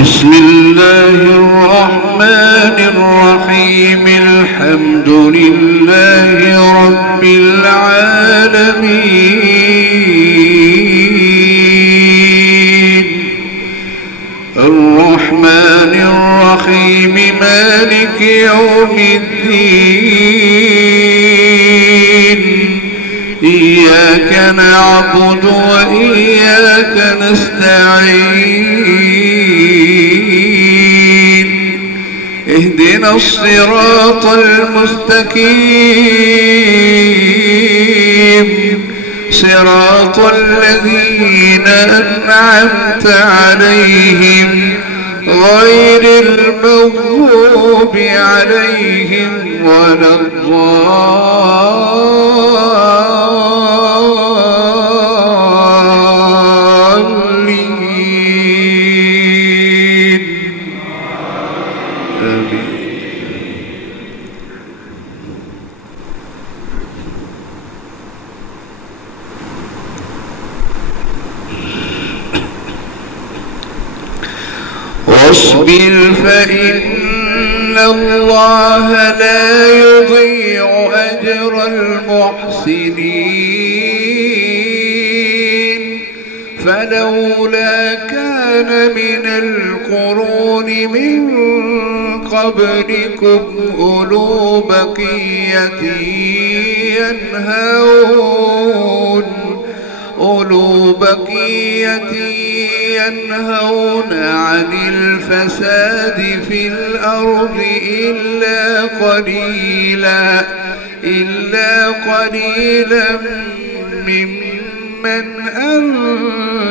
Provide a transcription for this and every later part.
بسم الله الرحمن الرحيم. الحمد لله رب العالمين الرحمن الرحيم مالك يوم الدين إياك نعبد وإياك نستعين اهدنا الصراط المستقيم صراط الذين أنعمت عليهم غير المغضوب عليهم ولا الضالين آمين. واصبر فإن الله لا يضيع أجر المحسنين فلولا كان من القرون من قبلكم أولو بقية ينهون عن الفساد في الأرض إلا قليلا ممن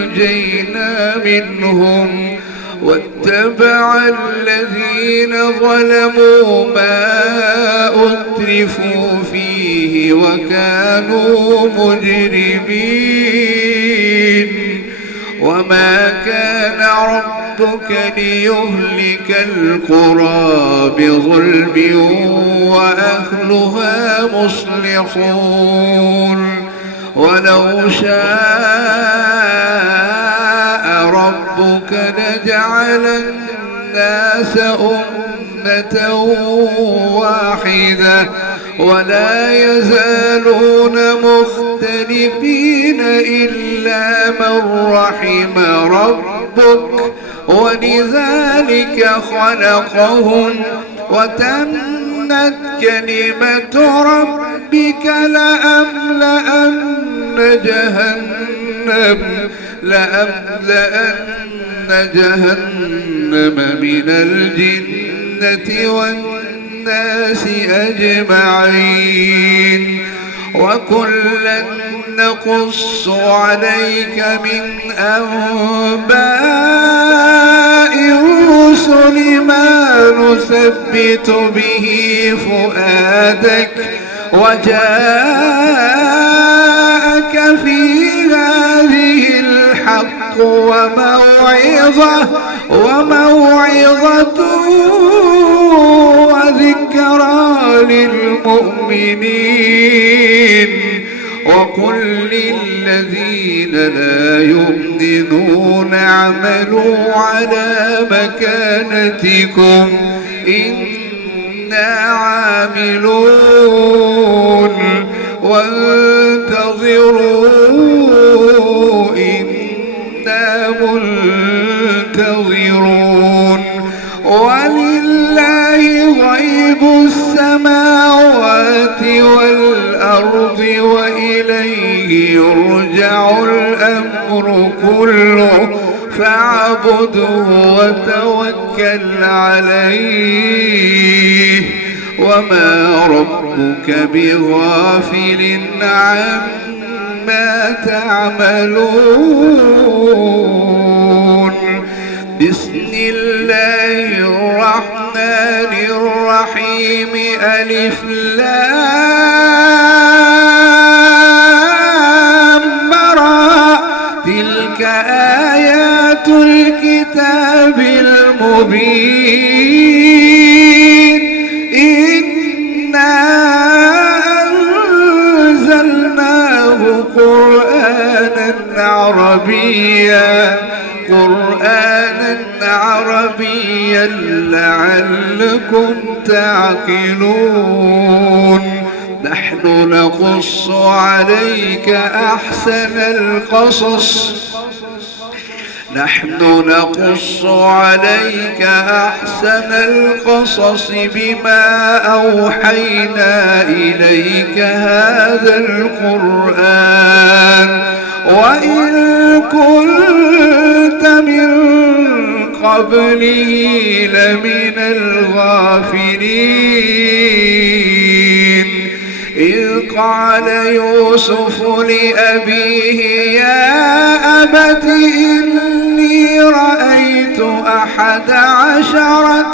أنجينا منهم واتبع الذين ظلموا ما أترفوا فيه وكانوا مجرمين وما كان ربك ليهلك القرى بظلم وأهلها مصلحون ولو شاء ربك لجعل الناس أمة واحدة ولا يزالون مختلفين إلا من رحم ربك ولذلك خلقهم وتمت كلمة ربك لأملأن جهنم من الجنة والناس أجمعين وكلا نقص عليك من أنباء الرسل ما نثبت به فؤادك وجاءك في هذه الحق وموعظة وذكرى للمؤمنين وقل للذين لا يؤمنون اعملوا على مكانتكم إنا عاملون وانتظروا إنا منتظرون ولله غيب السماوات والأرض وإليه يرجع الأمر كله فاعبده وتوكل عليه وما ربك بغافل عما تعملون. بسم الله الرحمن الرحيم ألف لام را تلك آيات الكتاب المبين إنا أنزلناه قرآنا عربيا قرآنا قرآنا عربيا لعلكم تعقلون. نحن نقص عليك أحسن القصص بما أوحينا إليك هذا القرآن وإن كنت من قبله لمن الغافلين. إذ قال يوسف لأبيه يا أبت إني رأيت 11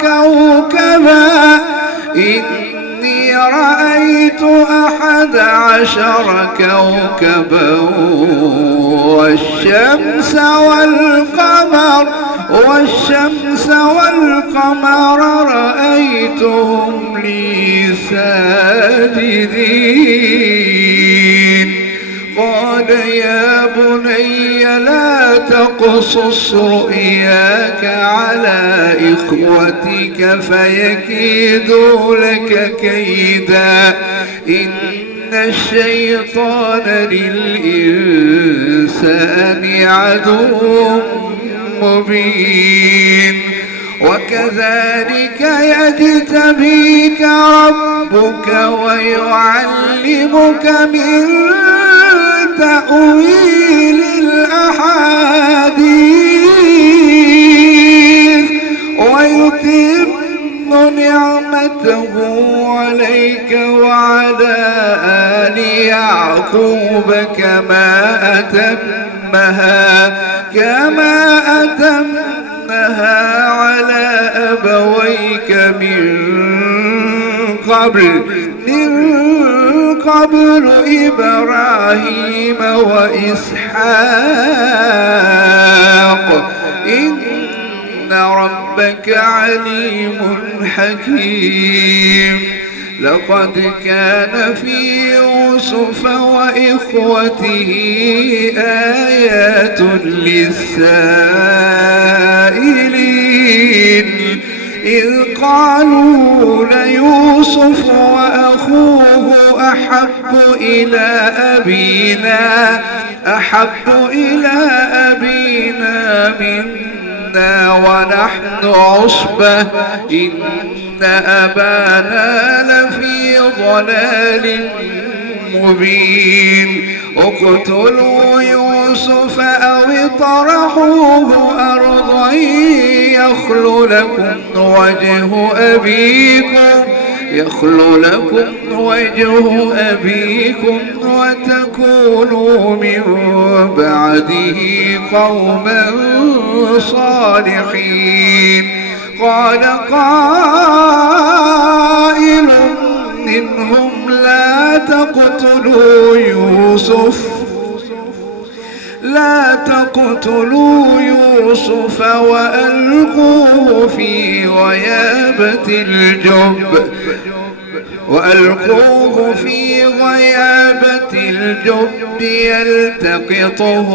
كوكبا والشمس والقمر رأيتهم لي ساجدين. قال يا بني لا تقصص رؤياك على إخوتك فيكيدوا لك كيدا إن الشيطان للإنسان عدو مبين. وكذلك يجتبيك ربك ويعلمك من تأويل الأحاديث ويتم نعمته عليك وعلى آل يعقوب كما أتمها على أبويك من قبل إبراهيم وإسحاق إن ربك عليم حكيم. لقد كان في يوسف وإخوته آيات للسائلين إذ قالوا ليوسف وأخوه أحب إلى أبينا منا ونحن عصبة إن أبانا لفي ضلال مبين. اقتلوا يوسف أو اطرحوه أرضا يخل لكم وجه أبيكم وتكونوا من بعده قوما صالحين. قال قائل منهم لا تقتلوا يوسف وألقوه في غيابة الجب يلتقطه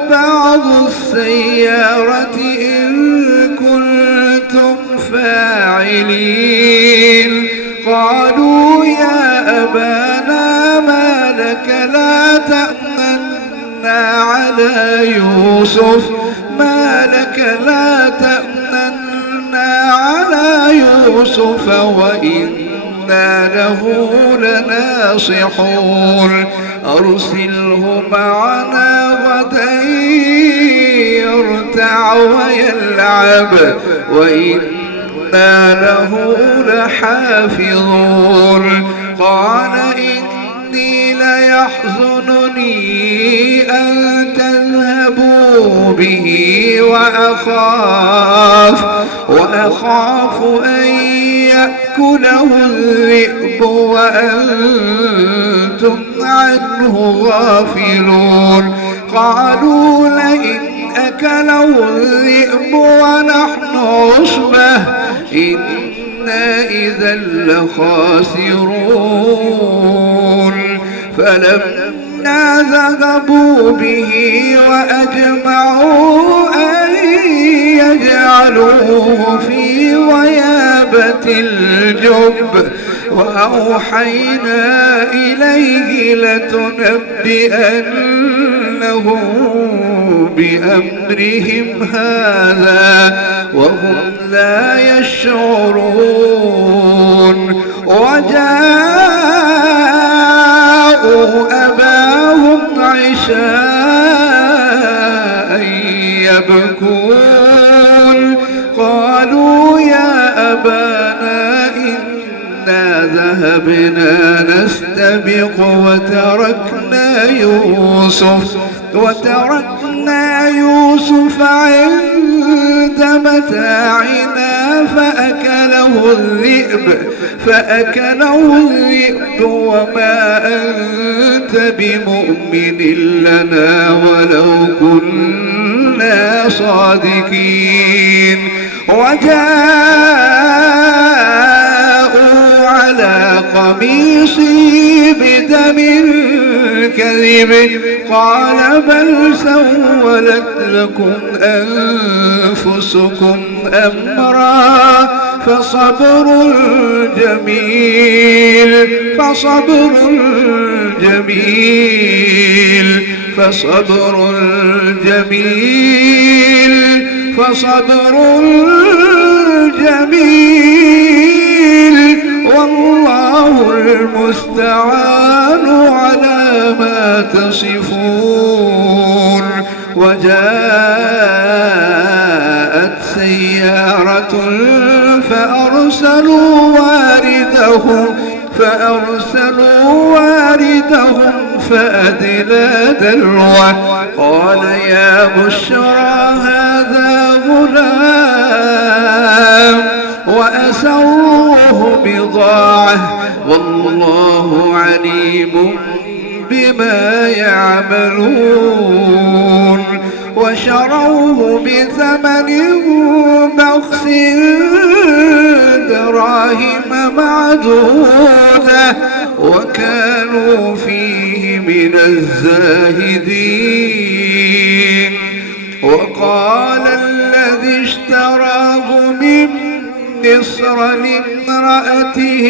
بعض السيارة إن كنتم فاعلين. قالوا يا أبانا ما لك لا تأمنا على يوسف وإنا له لناصحون. أرسله معنا غدا يرتع ويلعب وإنا له لحافظون. قال إني ليحزنني أن تذهبوا به وأخاف أن يأكله الذئب وأنتم عنه غافلون. قالوا لئن أكله الذئب ونحن عصبة إنا إذا لخاسرون. فلما ذهبوا به وأجمعوا أن يجعلوه في غيابة الجب وأوحينا إليه لتنبئنهم بأمرهم هذا وهم لا يشعرون. وجاءوا أباهم عشاء يبكون قالوا يا أبانا إنا ذهبنا نستبق وتركنا يوسف عند متاعنا فأكله الذئب وما أنت بمؤمن لنا ولو كنا صادقين. وجاءوا على قميصي بدم كذب قال بل سولت لكم أنفسكم أمرا فصبر جميل والله المستعان على ما تصفون. وجاءت سيارة فأرسلوا واردهم فأدلى دلوه قال يا بشرى هذا غلام وأسروه بضاعة والله عليم بما يعملون. وشروه بثمن بخس دراهم معدودة وكانوا فيه من الزاهدين. وقال الذي اشتراه من مصر لامرأته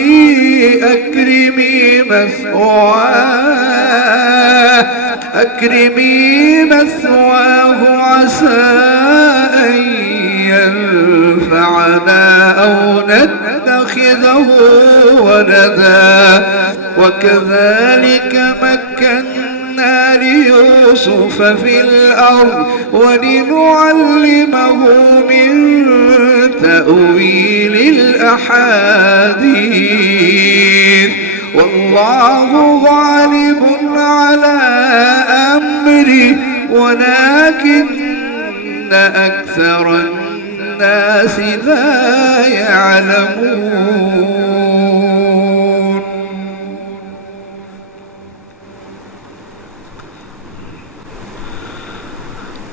أكرمي مثواه عسى أن ينفعنا أو نتخذه ولدا وكذلك مكنا ليوسف في الأرض ولنعلمه من تأويل الأحاديث والله غالب على أمره ولكن أكثر الناس لا يعلمون.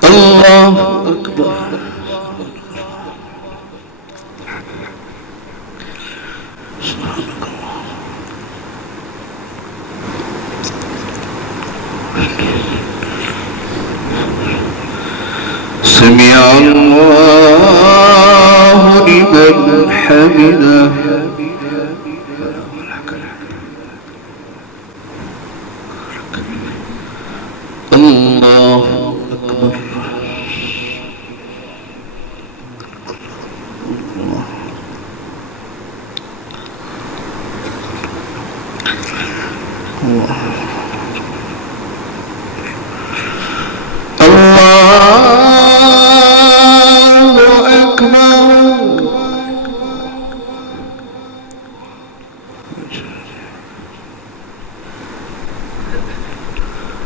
الله أكبر. سمع الله لمن حمده. الله أكبر.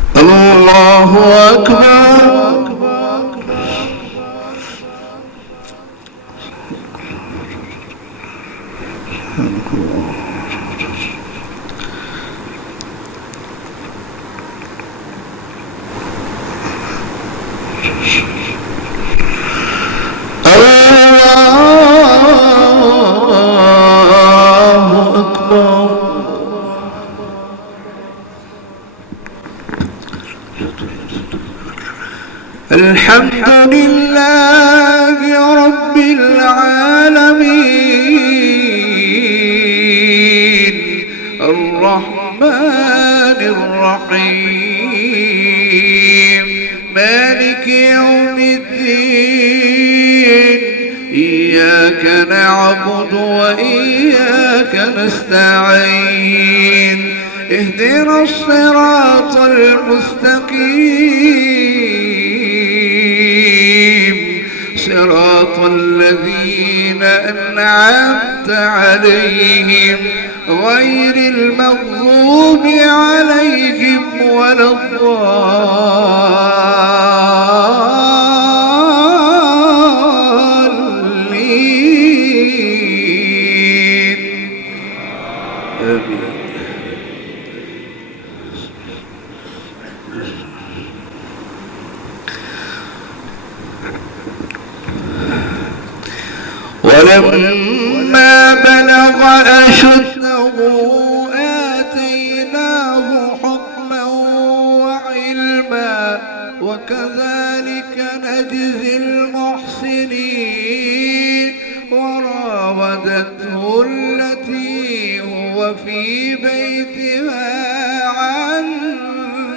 الله أكبر. الحمد لله رب العالمين الرحمن الرحيم مالك يوم الدين إياك نعبد وإياك نستعين اهدنا الصراط المستقيم صراط الذين أنعمت عليهم غير المغضوب عليهم ولا الضالين آمين. ولما بلغ أشده آتيناه حكما وعلما وكذلك نجزي المحسنين وراودته التي هو في بيتها عن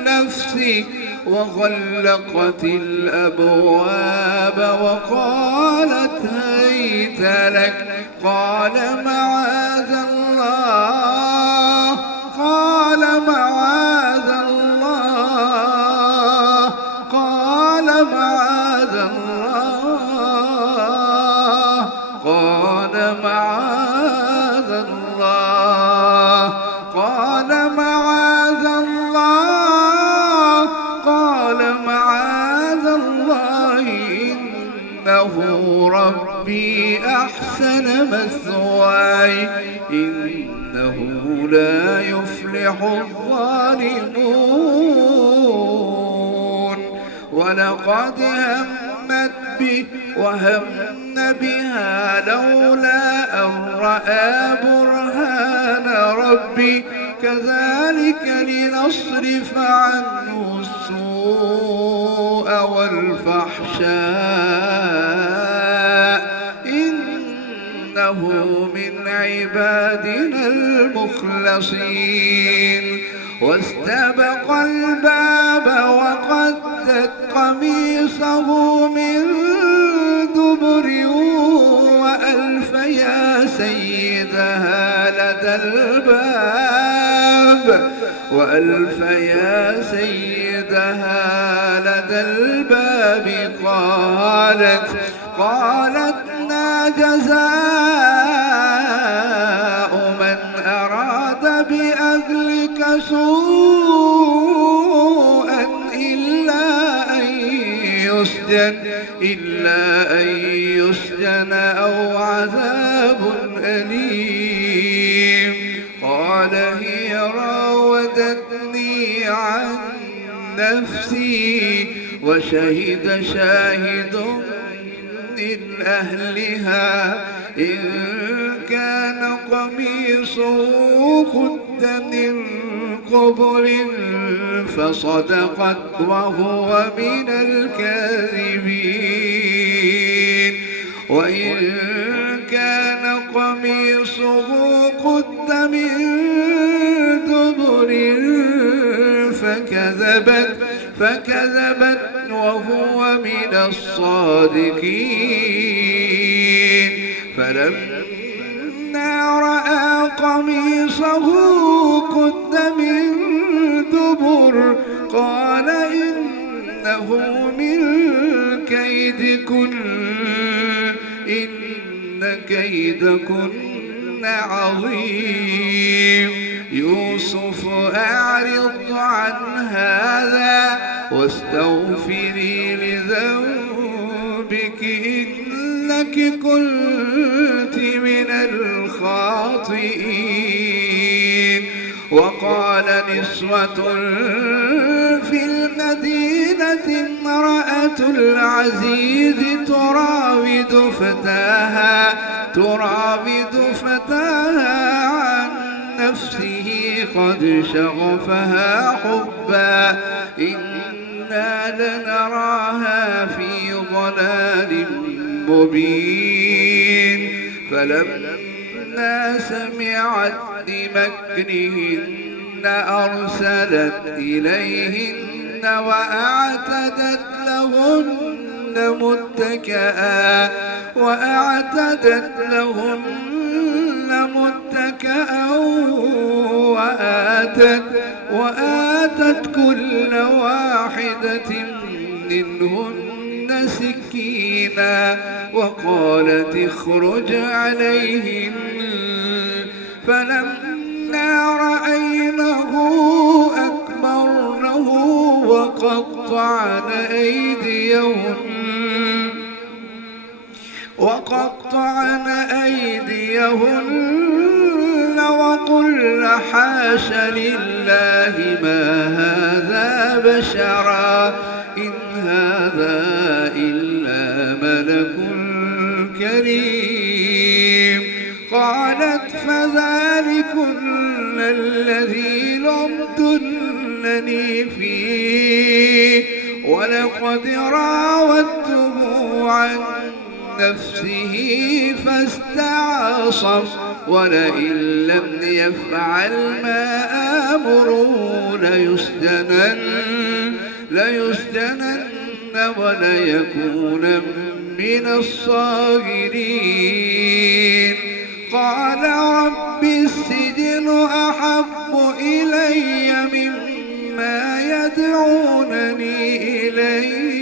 نفسه وغلقت الأبواب وقالت هيت لك قال معاذ الله قال معاذ الله قال معاذ الله قال معاذ الله قال معاذ الله قال معاذ الله إنه ربي أحسن مثواي إنه لا يفلح الظالمون ولقد همت به وهم بها لولا أن رأى برهان ربي كذلك لنصرف عنه السوء والفحشاء إنه من عبادنا المخلصين واستبق الباب وقدت قميصه من دبر وألف يا سيدها لدى الباب وألف يا سيدها لدى الباب قالت ما جزاء من أراد بأهلك سوءا إلا أن يسجن أو عذاب أليم قال هي راودتني عن نفسي وشهد شاهد من أهلها إن كان قميصه قد من قبل فصدقت وهو من الكاذبين وإن كان قميصه قد من دبر فكذبت وهو من الصادقين فلما رأى قميصه قد من دبر قال إنه من كيدكن إن كيدكن عظيم يوسف أعرض عن هذا واستغفري لذنبك إنك كنت من الخاطئين وقال نسوة في المدينة امرأة العزيز تراود فتاها عن نفسه قد شغفها حبا إن إنا لنراها في ضلال مبين فلما سمعت بمكرهن أرسلت إليهن وأعتدت لهن متكئا وآتت كل واحدة منهن سكينا وقالت اخرج عليهن فلما رأينه أكبرنه وقطعن أيديهن وقلن حاش لله ما هذا بشرا إن هذا إلا ملك كريم قالت فذلكن الذي لمتنني فيه ولقد راودته عن نفسه فاستعصم ولئن لم يفعل ما آمره ليسجنن وليكون من الصاغرين قال رب السجن أحب إلي مما يدعونني إليه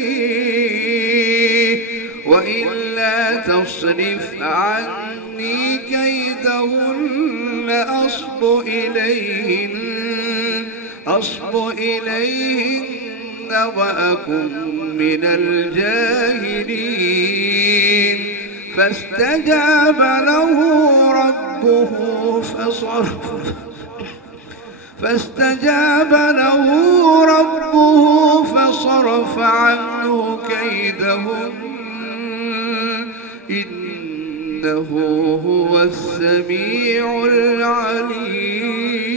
وإلا تصرف عني كيدهن أصب إليهن وأكن من الجاهلين فاستجاب له ربه فصرف عنه كيدهن إنه هو السميع العليم